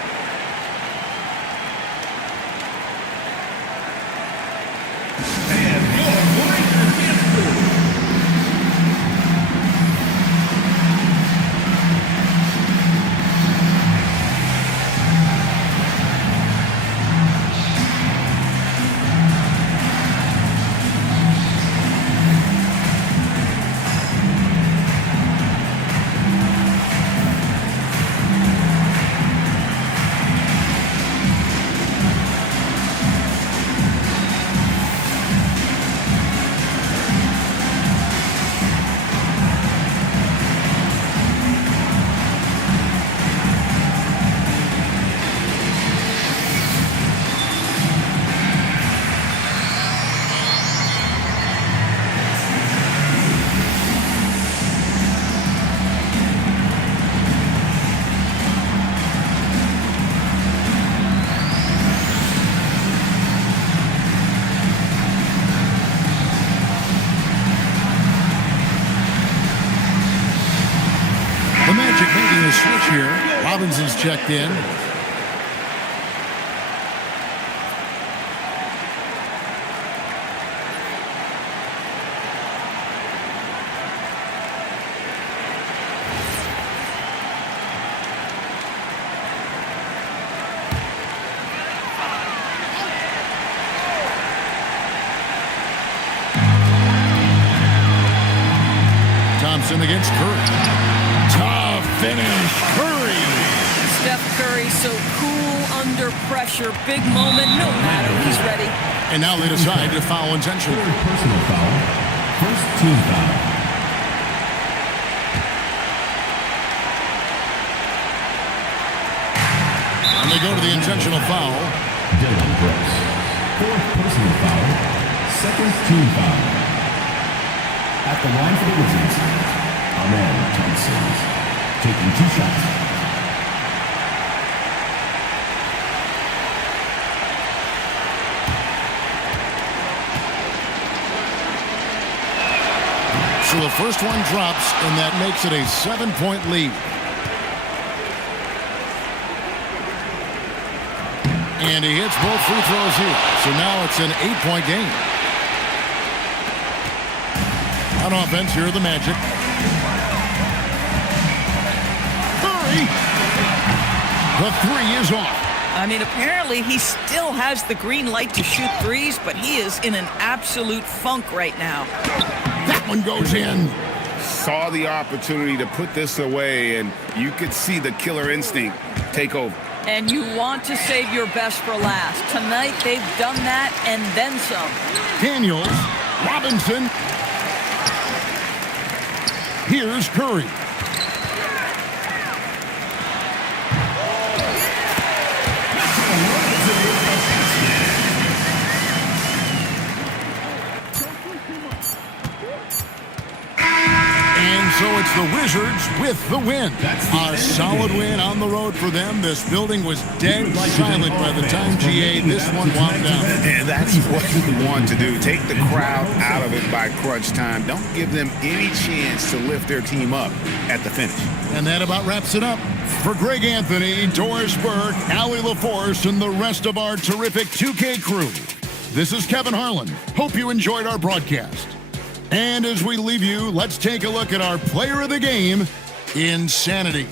here. Robinson's checked in. Thompson against Curry. Tough finish. Curry. Steph Curry so cool under pressure. Big moment, no matter. He's ready. And now they decide to foul intentionally. Personal foul. First team foul. And they go to the intentional foul. Dylan Brooks. Fourth personal foul. Second team foul. At the line for the Wizards, Amen Thompson, taking 2 shots. So the first one drops, and that makes it a 7-point lead. And he hits both free throws here. So now it's an 8-point game. On offense, here are the Magic. Curry. The three is off. I mean, apparently he still has the green light to shoot threes, but he is in an absolute funk right now. That one goes in. Saw the opportunity to put this away, and you could see the killer instinct take over. And you want to save your best for last. Tonight, they've done that and then some. Daniels, Robinson. Here's Curry. And so it's the Wizards with the win. A solid win on the road for them. This building was dead silent by the time GA this one wound down. And that's what you want to do. Take the crowd out of it by crunch time. Don't give them any chance to lift their team up at the finish. And that about wraps it up. For Greg Anthony, Doris Burke, Allie LaForce, and the rest of our terrific 2K crew, this is Kevin Harlan. Hope you enjoyed our broadcast. And as we leave you, let's take a look at our player of the game, Insanity.